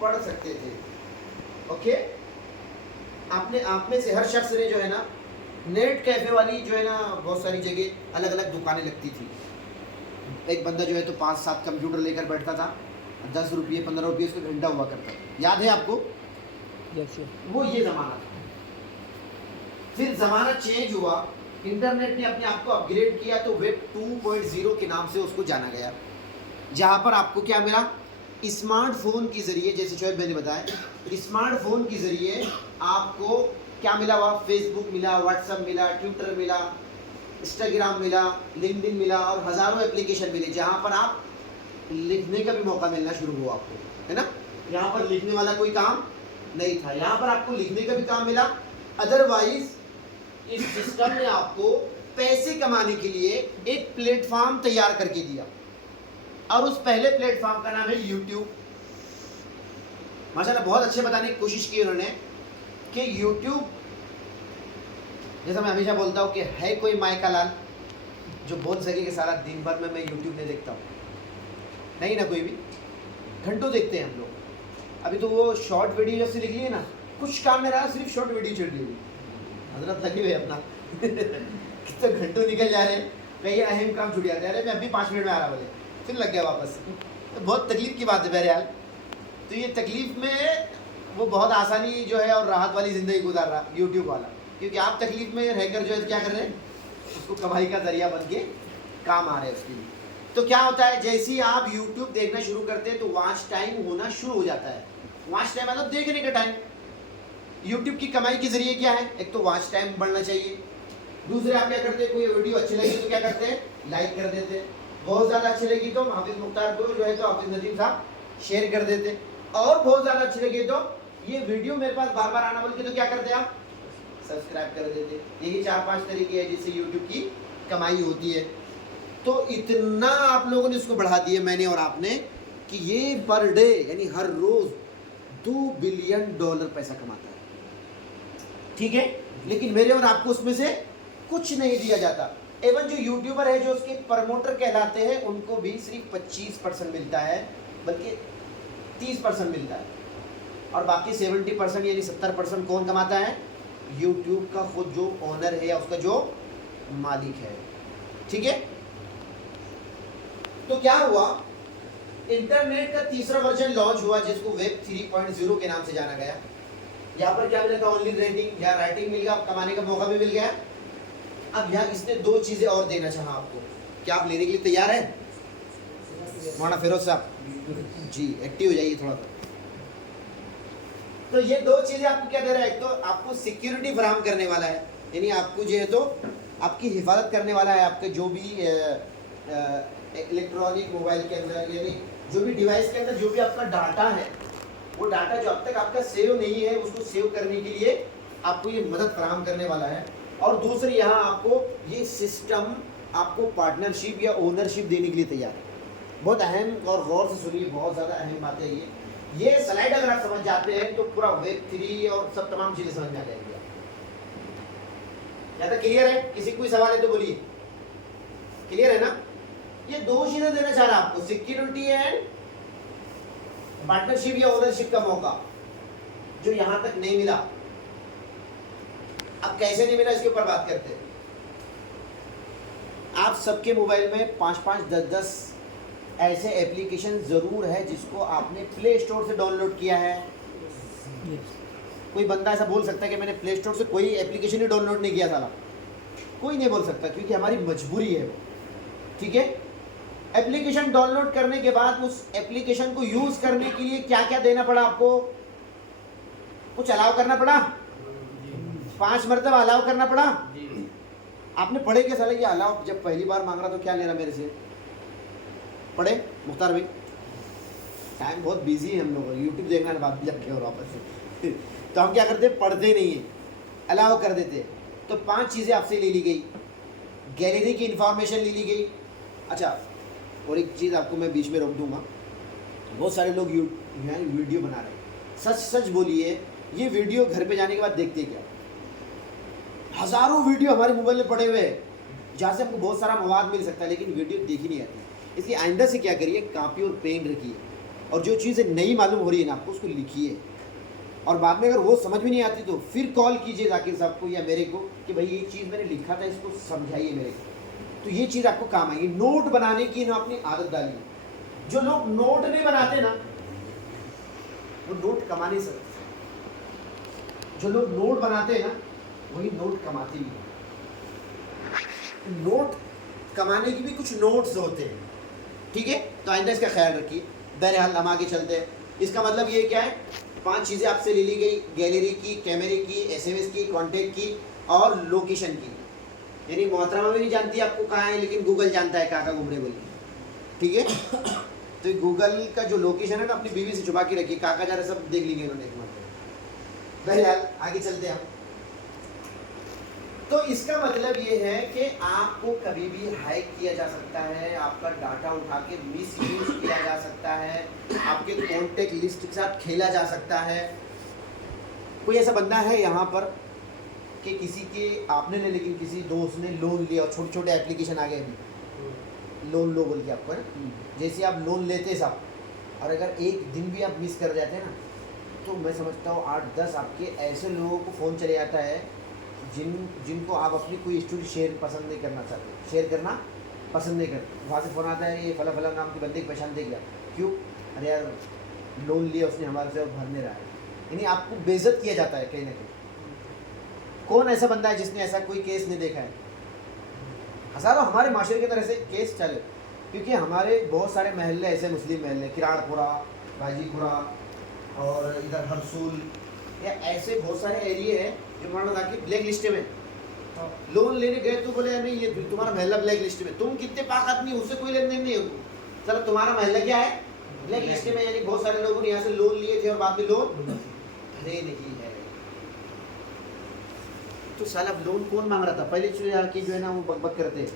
पढ़ सकते थे। ओके, आपने आप में से हर शख्स ने जो है ना नेट कैफ़े वाली जो है ना बहुत सारी जगह अलग अलग दुकानें लगती थी। एक बंदा जो है तो 5-7 कंप्यूटर लेकर बैठता था, 10 रुपये 15 रुपये उसका घंटा हुआ करता था। याद है आपको? जैसे वो ये ज़माना था। फिर ज़माना चेंज हुआ, इंटरनेट ने अपने आप को अपग्रेड किया तो वेब 2.0 के नाम से उसको जाना गया, जहाँ पर आपको क्या मिला? स्मार्टफोन के ज़रिए, जैसे शोएब भाई ने बताया, स्मार्टफोन के ज़रिए आपको क्या मिला? हुआ फेसबुक मिला, व्हाट्सअप मिला, ट्विटर मिला, इंस्टाग्राम मिला, लिंक्डइन मिला और हज़ारों एप्लीकेशन मिले, जहाँ पर आप लिखने का भी मौका मिलना शुरू हुआ आपको, है ना? यहाँ पर लिखने वाला कोई काम नहीं था, यहाँ पर आपको लिखने का भी काम मिला। अदरवाइज इस सिस्टम ने आपको पैसे कमाने के लिए एक प्लेटफॉर्म तैयार करके दिया और उस पहले प्लेटफॉर्म का नाम है यूट्यूब। माशाल्लाह बहुत अच्छे बताने की कोशिश की उन्होंने कि यूट्यूब, जैसा मैं हमेशा बोलता हूँ कि है कोई माय का लाल जो बोल सके कि सारा दिन भर में मैं यूट्यूब नहीं देखता हूँ? नहीं ना, कोई भी। घंटों देखते हैं हम लोग। अभी तो वो शॉर्ट वीडियो जब से निकली है ना, कुछ काम नहीं रहा, सिर्फ शॉर्ट वीडियो चल रही है। हजरत लगे हुए अपना कितने घंटों निकल जा रहे हैं, कहीं अहम काम छूट जाते हैं। अरे मैं अभी 5 मिनट में आ रहा बोले, फिर लग गया वापस। तो बहुत तकलीफ की बात है बहरहाल। तो ये तकलीफ में वो बहुत आसानी जो है और राहत वाली ज़िंदगी गुजार रहा यूट्यूब वाला, क्योंकि आप तकलीफ में रहकर जो है क्या कर रहे हैं, उसको कमाई का जरिया बन के काम आ रहे हैं उसके लिए। तो क्या होता है, जैसे ही आप यूट्यूब देखना शुरू करते हैं तो वॉच टाइम होना शुरू हो जाता है। वॉच टाइम मतलब देखने का टाइम। यूट्यूब की कमाई के जरिए क्या है, एक तो वॉच टाइम बढ़ना चाहिए, दूसरे आप क्या करते हैं, कोई वीडियो अच्छी लगी तो क्या करते हैं, लाइक कर देते हैं। बहुत ज़्यादा अच्छी लगी तो हाफिज मुख्तार को जो है तो हाफिज नदीम साहब शेयर कर देते, और बहुत ज़्यादा अच्छी लगी तो ये वीडियो मेरे पास बार बार आना बोल के तो क्या करते हैं आप, सब्सक्राइब कर देते। यही 4-5 तरीके हैं जिससे यूट्यूब की कमाई होती है। तो इतना आप लोगों ने इसको बढ़ा दिया, मैंने और आपने, कि ये पर डे यानी हर रोज़ $2 बिलियन पैसा कमाता है। ठीक है, लेकिन मेरे और आपको उसमें से कुछ नहीं दिया जाता। एवं जो यूट्यूबर है जो उसके प्रमोटर कहलाते हैं उनको भी सिर्फ 25% मिलता है, बल्कि 30% मिलता है, और बाकी 70% यानी 70% कौन कमाता है? यूट्यूब का खुद जो ओनर है या उसका जो मालिक है। ठीक है, तो क्या हुआ, इंटरनेट का तीसरा वर्जन लॉन्च हुआ जिसको वेब 3.0 के नाम से जाना गया। यहाँ पर क्या मिला था, ओनली रेटिंग या राइटिंग मिल गया, कमाने का मौका भी मिल गया। अब यहाँ इसने 2 चीज़ें और देना चाहा आपको, क्या आप लेने के लिए तैयार हैं? मौलाना फिरोज साहब जी एक्टिव हो जाइए थोड़ा सा। तो ये 2 चीज़ें आपको क्या दे रहा है, एक तो आपको सिक्योरिटी फराहम करने वाला है, यानी आपको जो है तो आपकी हिफाजत करने वाला है, आपके जो भी इलेक्ट्रॉनिक मोबाइल के अंदर यानी जो भी डिवाइस के अंदर जो भी आपका डाटा है, वो डाटा जो अब तक आपका सेव नहीं है उसको सेव करने के लिए आपको ये मदद फराहम करने वाला है। और दूसरी यहाँ आपको ये सिस्टम आपको पार्टनरशिप या ओनरशिप देने के लिए तैयार है। बहुत अहम और गौर से सुनिए, बहुत ज़्यादा अहम बात है ये स्लाइड अगर आप समझ जाते हैं तो पूरा वेब 3 और सब तमाम चीज़ें समझ में आ जाएंगी। या तो क्लियर है? किसी कोई सवाल है तो बोलिए। क्लियर है ना? ये 2 चीज़ें देना चाह रहा है आपको, सिक्योरिटी एंड पार्टनरशिप या ओनरशिप का मौका, जो यहां तक नहीं मिला। अब कैसे नहीं मिला इसके ऊपर बात करते हैं। आप सबके मोबाइल में 5-5, 10-10 ऐसे एप्लीकेशन जरूर है जिसको आपने प्ले स्टोर से डाउनलोड किया है। कोई बंदा ऐसा बोल सकता है कि मैंने प्ले स्टोर से कोई एप्लीकेशन ही डाउनलोड नहीं किया था? कोई नहीं बोल सकता, क्योंकि हमारी मजबूरी है वो। ठीक है, एप्लीकेशन डाउनलोड करने के बाद उस एप्लीकेशन को यूज़ करने के लिए क्या क्या देना पड़ा आपको? कुछ अलाउ करना पड़ा, 5 मरतबा अलाउ करना पड़ा। आपने पढ़े क्या साले, ये अलाउ जब पहली बार मांग रहा तो क्या ले रहा मेरे से? पढ़े मुख्तार भाई? टाइम बहुत बिजी है हम लोग, यूट्यूब देखने के बाद भी रखे और वापस से तो हम क्या करते, पढ़ते नहीं है, अलाउ कर देते। तो 5 चीज़ें आपसे ले ली गई, गैलरी की इंफॉर्मेशन ले ली गई। अच्छा, और एक चीज़ आपको मैं बीच में रोक दूंगा, बहुत सारे लोग यहाँ वीडियो बना रहे हैं, सच सच बोलिए, ये वीडियो घर पे जाने के बाद देखते क्या? हज़ारों वीडियो हमारे मोबाइल में पड़े हुए हैं जहाँ से हमको बहुत सारा मवाद मिल सकता है, लेकिन वीडियो देखी नहीं आती। इसलिए आइंदा से क्या करिए, कॉपी और पेन रखिए, और जो चीज़ें नहीं मालूम हो रही है ना आपको, उसको लिखिए, और बाद में अगर वो समझ में नहीं आती तो फिर कॉल कीजिए जाकिर साहब को या मेरे को कि भाई ये चीज़ मैंने लिखा था, इसको समझाइए मेरे को। तो ये चीज़ आपको काम आएगी। नोट बनाने की ना अपनी आदत डालिए। जो लोग नोट नहीं बनाते ना वो नोट कमा नहीं सकते, जो लोग नोट बनाते हैं ना वही नोट कमाते भी। नोट कमाने की भी कुछ नोट्स होते हैं, ठीक है। तो आइंदा इसका ख्याल रखिए। बहरहाल हम आगे चलते हैं। इसका मतलब ये क्या है, 5 चीज़ें आपसे ले ली गई, गैलरी की, कैमरे की, SMS की, कॉन्टेक्ट की और लोकेशन की। यानी मोहतरमा भी नहीं जानती आपको कहाँ है, लेकिन गूगल जानता है कहाँ घूमने बोलिए, ठीक है। तो गूगल का जो लोकेशन है ना अपनी बीवी से छुपा के रखिए, काका जा रहे सब देख लेंगे उन्होंने एक मतलब। बहरहाल आगे चलते हैं हम। तो इसका मतलब ये है कि आपको कभी भी हैक किया जा सकता है, आपका डाटा उठा के मिसयूज किया जा सकता है, आपके कॉन्टेक्ट लिस्ट के साथ खेला जा सकता है। कोई ऐसा बंदा है यहाँ पर कि किसी के आपने ले, लेकिन किसी दोस्त ने लोन लिया और छोटे छोटे एप्लीकेशन आ गए अभी लोन लो बोल के आपको है, जैसे आप लोन लेते साहब, और अगर एक दिन भी आप मिस कर जाते हैं ना तो मैं समझता हूँ 8-10 आपके ऐसे लोगों को फ़ोन चले जाता है जिनको आप अपनी कोई स्टोरी शेयर पसंद नहीं करना चाहते, शेयर करना पसंद नहीं करते। वहाँ से फ़ोन आता है, ये फला फला नाम के बंदे की पहचान दे गया, क्यों? अरे यार लोन लिया उसने हमारे से, भर नहीं रहा है। यानी आपको बेइज्जत किया जाता है कहीं ना कहीं। कौन ऐसा बंदा है जिसने ऐसा कोई केस नहीं देखा है? हज़ारों हमारे माशरे के अंदर ऐसे केस चले, क्योंकि हमारे बहुत सारे महल्ले ऐसे मुस्लिम महल्ले, किराड़पुरा, गाजीपुरा और इधर हरसूल, या ऐसे बहुत सारे एरिए हैं जो मान लो कि ब्लैक लिस्ट में। लोन लेने गए तो बोले नहीं ये तुम्हारा महल्ला ब्लैक लिस्ट में, तुम कितने पाक आदमी, उससे कोई लेन देन नहीं है। चलो तुम्हारा महल्ला क्या है? ब्लैक लिस्ट में। यानी बहुत सारे लोगों ने यहाँ से लोन लिए थे और बाद में लोन भरे नहीं है। तो साला लोन कौन मांग रहा था? पहले कि जो है ना वो बकबक करते।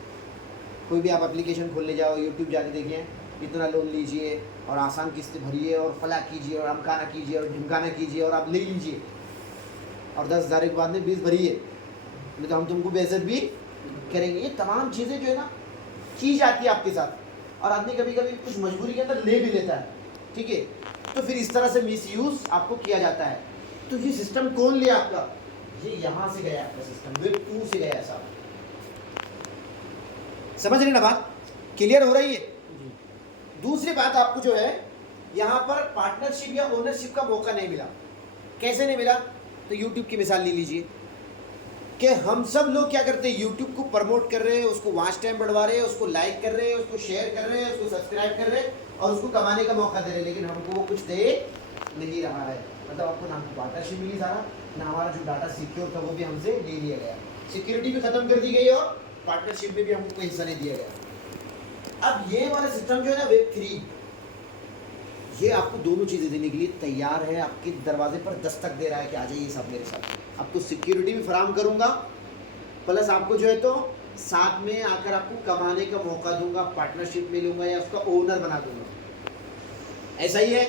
कोई भी आप एप्लीकेशन खोलने जाओ, यूट्यूब जाके देखें, इतना लोन लीजिए और आसान किस्त भरिए और फला कीजिए और अमकाना कीजिए और ढिमकाना कीजिए और आप ले लीजिए, और 10,000 के बाद में 20 भरिए, नहीं तो हम तुमको बेइज्जत भी करेंगे। ये तमाम चीज़ें जो है ना की जाती है आपके साथ, और आदमी कभी कभी कुछ मजबूरी के अंदर ले भी लेता है, ठीक है। तो फिर इस तरह से मिसयूज़ आपको किया जाता है। तो ये सिस्टम कौन लिया आपका? ये यहाँ से गया आपका सिस्टम, वेब 2 से गया साहब। समझ रहे ना बात? क्लियर हो रही है? दूसरी बात आपको जो है यहाँ पर पार्टनरशिप या ओनरशिप का मौका नहीं मिला। कैसे नहीं मिला? तो YouTube की मिसाल ले लीजिए कि हम सब लोग क्या करते हैं, YouTube को प्रमोट कर रहे हैं, उसको वॉच टाइम बढ़वा रहे हैं, उसको लाइक कर रहे हैं, उसको शेयर कर रहे हैं, उसको सब्सक्राइब कर रहे हैं और उसको कमाने का मौका दे रहे हैं, लेकिन हमको वो कुछ दे नहीं रहा है। मतलब आपको ना हमको पार्टनरशिप मिली सारा, ना हमारा जो डाटा सिक्योर था वो भी हमसे ले लिया गया, सिक्योरिटी भी खत्म कर दी गई और पार्टनरशिप में भी हमको कोई हिस्सा नहीं दिया गया। अब ये वाला सिस्टम जो है ना वेब 3, ये आपको दोनों चीज़ें देने के लिए तैयार है, आपके दरवाजे पर दस्तक दे रहा है कि आ जाइए साहब मेरे साथ। आपको सिक्योरिटी भी फराहम करूंगा, प्लस आपको जो है तो साथ में आकर आपको कमाने का मौका दूंगा, पार्टनरशिप में लूंगा या उसका ओनर बना दूंगा। ऐसा ही है।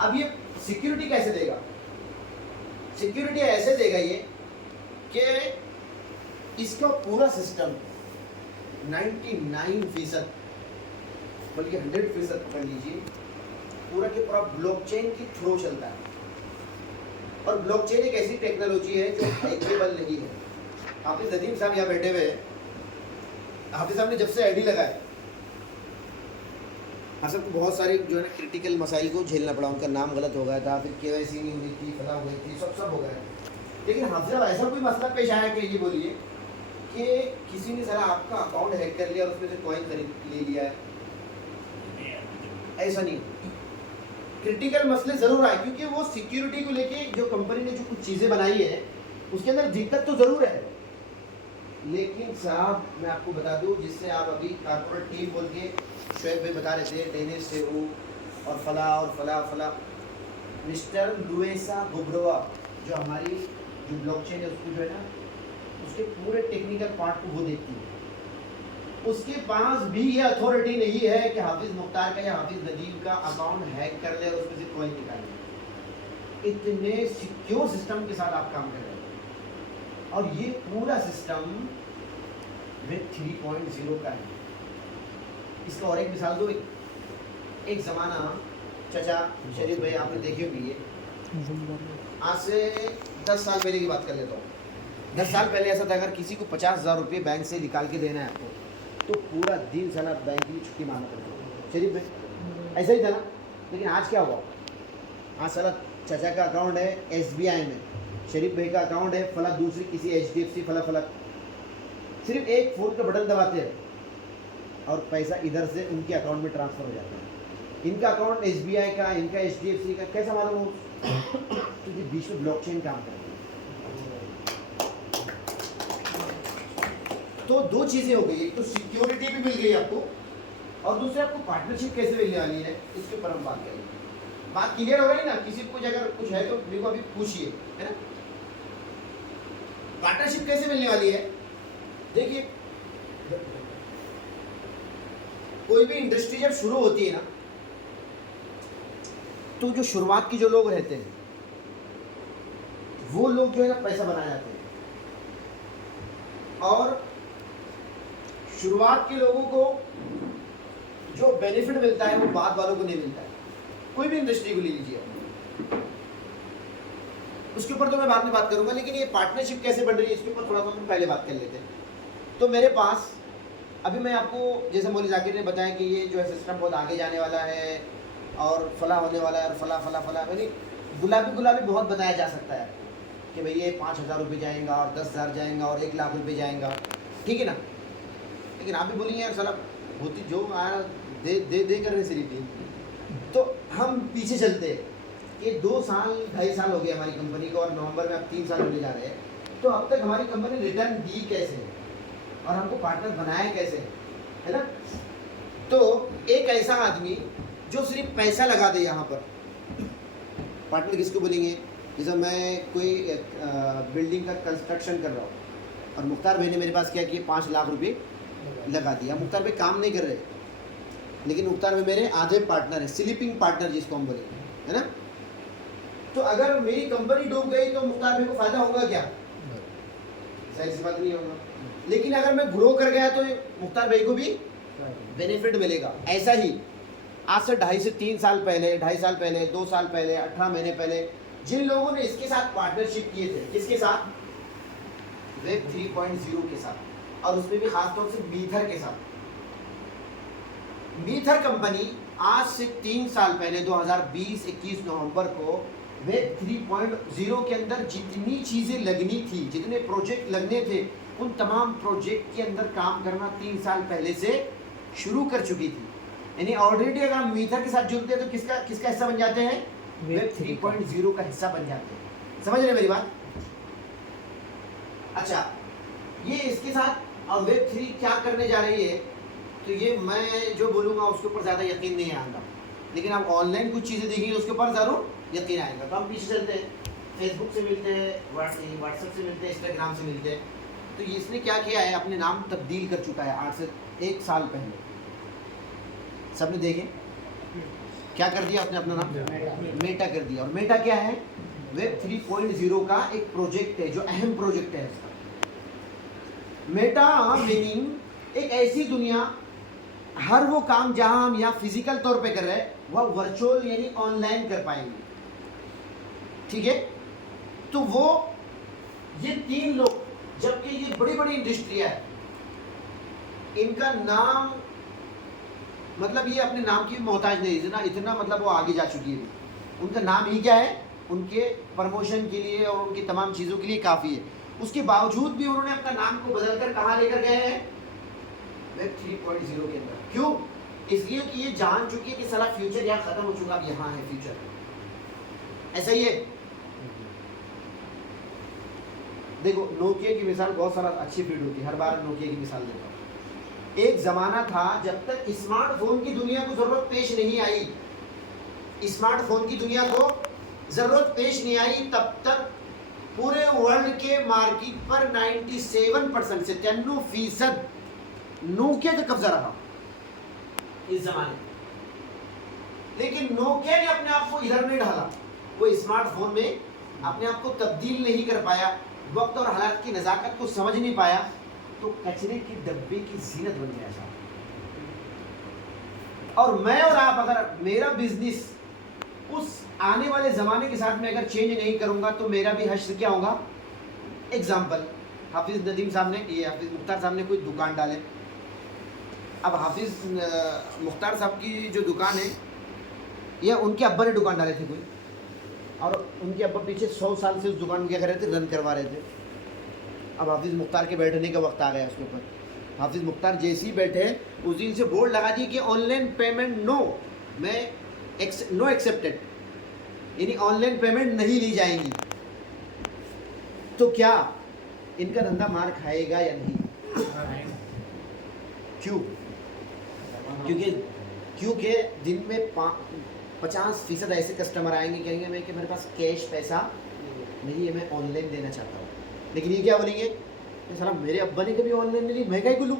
अब ये सिक्योरिटी कैसे देगा? सिक्योरिटी ऐसे देगा ये कि इसका पूरा सिस्टम 99% बल्कि 100% पकड़ लीजिए, पूरा के पूरा ब्लॉकचेन के थ्रू चलता है। और ब्लॉकचेन एक ऐसी टेक्नोलॉजी है जो हैकेबल नहीं है। हाफिज नदीम साहब यहाँ बैठे हुए हैं, हाफिज साहब ने जब से आईडी लगाया हाँ सबको बहुत सारे जो है ना क्रिटिकल मसाइल को झेलना पड़ा। उनका नाम गलत हो गया था, फिर KYC नहीं हुई थी, फला हुई थी, सब हो गया। लेकिन हाफिज साहब ऐसा कोई मसला पेश आया कि ये बोलिए कि किसी ने सारा आपका अकाउंट हैक कर लिया और उसमें से कॉइन खरीद ले लिया है, ऐसा नहीं। क्रिटिकल मसले ज़रूर आए, क्योंकि वो सिक्योरिटी को लेके जो कंपनी ने जो कुछ चीज़ें बनाई है उसके अंदर दिक्कत तो ज़रूर है। लेकिन साहब मैं आपको बता दूं, जिससे आप अभी कॉर्पोरेट टीम बोल के शोएब भाई बता रहे थे, डेनिस से वो और फला और फला फला, मिस्टर लुएसा बुब्रोवा जो हमारी जो ब्लॉकचेन है उसको जो है ना उसके पूरे टेक्निकल पार्ट को वो देखती है, उसके पास भी ये अथॉरिटी नहीं है कि हाफिज मुख्तार का या हाफिज नदीम का अकाउंट हैक कर ले और उसमें से कॉइन निकाले। इतने सिक्योर सिस्टम के साथ आप काम कर रहे हैं, और ये पूरा सिस्टम वेब 3.0 का है। इसका और एक मिसाल दो। एक ज़माना चाचा शरीफ भाई आपने देखी होगी, ये आज से 10 साल पहले की बात कर लेता हूँ। 10 साल पहले ऐसा था, अगर किसी को 50,000 रुपये बैंक से निकाल के देना है आपको, तो पूरा दिन साला बैंक की छुट्टी मारना पड़ता। शरीफ भाई ऐसा ही था ना। लेकिन आज क्या हुआ, आज साला चाचा का अकाउंट है SBI में, शरीफ भाई का अकाउंट है फला दूसरी किसी HDFC फला फला। सिर्फ एक फ़ोन का बटन दबाते हैं और पैसा इधर से उनके अकाउंट में ट्रांसफ़र हो जाता है। इनका अकाउंट SBI का, इनका HDFC का, कैसा मालूम हो? तो ये बीच में ब्लॉकचेन काम करती है। तो दो चीज़ें हो गई, एक तो सिक्योरिटी भी मिल गई आपको, और दूसरे आपको पार्टनरशिप कैसे मिलने वाली है, इसके ऊपर हम बात करेंगे। बात क्लियर हो रही है ना? किसी को अगर कुछ है तो मेरे को अभी पूछिए, है ना? पार्टनरशिप कैसे मिलने वाली है? देखिए, कोई भी इंडस्ट्री जब शुरू होती है ना, तो जो शुरुआत की जो लोग रहते हैं वो लोग जो है ना पैसा बना जाते हैं, और शुरुआत के लोगों को जो बेनिफिट मिलता है वो बाद वालों को नहीं मिलता है। कोई भी इंडस्ट्री को ले लीजिए, उसके ऊपर तो मैं बाद में बात करूंगा, लेकिन ये पार्टनरशिप कैसे बन रही है इसके ऊपर थोड़ा सा हम पहले बात कर लेते हैं। तो मेरे पास अभी मैं आपको जैसे मौलवी जाकिर ने बताया कि ये जो है सिस्टम बहुत आगे जाने वाला है और फला होने वाला है और फला फला फला, यानी गुलाबी बहुत बताया जा सकता है कि भाई ये 5,000 रुपये जाएगा और 10,000 जाएगा और 1,00,000 रुपये जाएगा, ठीक है ना? लेकिन आप भी बोलेंगे यार साला होती जो आया दे कर रहे सिर्फ। तो हम पीछे चलते हैं कि 2 साल 2.5 साल हो गए हमारी कंपनी को, और नवंबर में अब 3 साल होने जा रहे हैं। तो अब तक हमारी कंपनी रिटर्न दी कैसे है और हमको पार्टनर बनाया कैसे है ना? तो एक ऐसा आदमी जो सिर्फ पैसा लगा दे यहाँ पर, पार्टनर किसको बोलेंगे? जैसे मैं कोई बिल्डिंग का कंस्ट्रक्शन कर रहा हूँ और मुख्तार भाई ने मेरे पास क्या किया, 5 लाख रुपए लगा दिया। मुख्तार भाई काम नहीं कर रहे, लेकिन मुख्तार भाई मेरे आधे पार्टनर है, स्लीपिंग पार्टनर जिसको हम बोलेंगे, है ना? तो अगर मेरी कंपनी डूब गई तो मुख्तार भाई को फायदा होगा क्या? सही सी बात नहीं होगा। लेकिन अगर मैं ग्रो कर गया तो मुख्तार भाई को भी बेनिफिट मिलेगा। ऐसा ही आज से 2.5 से 3 साल पहले, 2.5 साल पहले, 2 साल पहले, 18 महीने पहले जिन लोगों ने इसके साथ पार्टनरशिप किए थे, किसके साथ? वेब 3.0 के साथ, और उसमें भी खासतौर से मीथर के साथ। मीथर कंपनी आज से 3 साल पहले 2020-21 नवंबर को वेब 3.0 के अंदर जितनी चीज़ें लगनी थी, जितने प्रोजेक्ट लगने थे, उन तमाम प्रोजेक्ट के अंदर काम करना 3 साल पहले से शुरू कर चुकी थी। यानी ऑलरेडी अगर हम मीथर के साथ जुड़ते हैं तो किसका हिस्सा बन जाते हैं? वेब 3.0 का हिस्सा बन जाते हैं। समझ रहे मेरी बात? अच्छा, ये इसके साथ और वेब 3 क्या करने जा रही है, तो ये मैं जो बोलूँगा उसके ऊपर ज़्यादा यकीन नहीं आएगा, लेकिन आप ऑनलाइन कुछ चीज़ें देखेंगे उसके ऊपर ज़रूर यकीन आएगा। तो हम पीछे चलते हैं, फेसबुक से मिलते हैं, व्हाट्सएप से मिलते हैं, इंस्टाग्राम से मिलते हैं। तो इसने क्या किया है, अपने नाम तब्दील कर चुका है आज से 1 साल पहले। सबने देखे क्या कर दिया, अपने अपना नाम मेटा कर दिया। और मेटा क्या है? वेब 3.0 का एक प्रोजेक्ट है जो अहम प्रोजेक्ट है इसका। मेटा मीनिंग एक ऐसी दुनिया, हर वो काम जहां हम यहाँ फिजिकल तौर पे कर रहे हैं वह वर्चुअल यानी ऑनलाइन कर पाएंगे, ठीक है? तो वो ये 3 लोग, जबकि ये बड़ी बड़ी इंडस्ट्रियां है, इनका नाम मतलब ये अपने नाम की मोहताज नहीं, इतना मतलब वो आगे जा चुकी है। उनका नाम ही क्या है, उनके प्रमोशन के लिए और उनकी तमाम चीज़ों के लिए काफ़ी है। उसके बावजूद भी उन्होंने अपना नाम को बदलकर कहाँ लेकर गए हैं? वेब 3.0 के अंदर। क्यों? इसलिए कि ये जान चुकी है कि साला फ्यूचर यहाँ खत्म हो चुका, अब यहाँ है फ्यूचर। ऐसा ही है। देखो, नोकिया की मिसाल बहुत सारा अच्छी फीड होती है, हर बार नोकिया की मिसाल देता हूँ। एक ज़माना था जब तक स्मार्टफोन की दुनिया को ज़रूरत पेश नहीं आई, स्मार्टफोन की दुनिया को ज़रूरत पेश नहीं आई, तब तक पूरे वर्ल्ड के मार्केट पर 97% से 93% नोकिया का कब्जा रहा इस ज़माने में। लेकिन नोकिया ने अपने आप को इधर नहीं ढाला, वो स्मार्टफोन में अपने आप को तब्दील नहीं कर पाया, वक्त और हालात की नज़ाकत को समझ नहीं पाया, तो कचरे के डब्बे की जीनत बन गया साहब। और मैं और आप अगर मेरा बिजनेस उस आने वाले ज़माने के साथ में अगर चेंज नहीं करूँगा तो मेरा भी हश्र क्या होगा। एग्जाम्पल, हाफिज़ नदीम साहब ने, ये हाफिज़ मुख्तार साहब ने कोई दुकान डाले। अब हाफिज़ मुख्तार साहब की जो दुकान है, या उनके अब्बा ने दुकान डाले थे कोई, और उनके अब्बा पीछे 100 साल से उस दुकान में क्या कर रहे थे, रन करवा रहे थे। अब हाफिज़ मुख्तार के बैठने का वक्त आ गया उसके ऊपर। हाफिज़ मुख्तार जैसे ही बैठे उस दिन से बोर्ड लगा दिए कि online payment no, no accepted, यानी ऑनलाइन पेमेंट नहीं ली जाएंगी। तो क्या इनका धंधा मार खाएगा या नहीं? क्यों? क्योंकि दिन में 50% ऐसे कस्टमर आएंगे, कहेंगे मैं कि मेरे पास कैश पैसा नहीं है, मैं ऑनलाइन देना चाहता हूँ। लेकिन ये क्या बोलेंगे, साला मेरे अब्बा ने कभी ऑनलाइन नहीं ली, मैं क्या ही बोलूँ।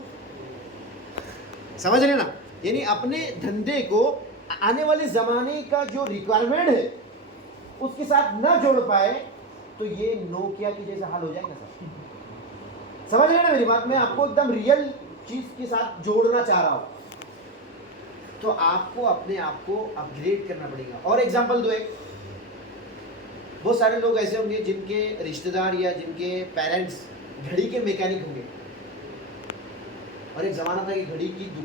समझ रहे ना? यानी अपने धंधे को आने वाले ज़माने का जो रिक्वायरमेंट है उसके साथ ना जोड़ पाए तो ये नोकिया की जैसा हाल हो जाएगा सर। समझ रहे ना मेरी बात? मैं आपको एकदम रियल चीज़ के साथ जोड़ना चाह रहा हूँ। तो आपको अपने आप को अपग्रेड करना पड़ेगा। और एग्जांपल दो एक, बहुत सारे लोग ऐसे होंगे जिनके रिश्तेदार या जिनके पेरेंट्स घड़ी के मैकेनिक होंगे, और एक ज़माना था कि घड़ी की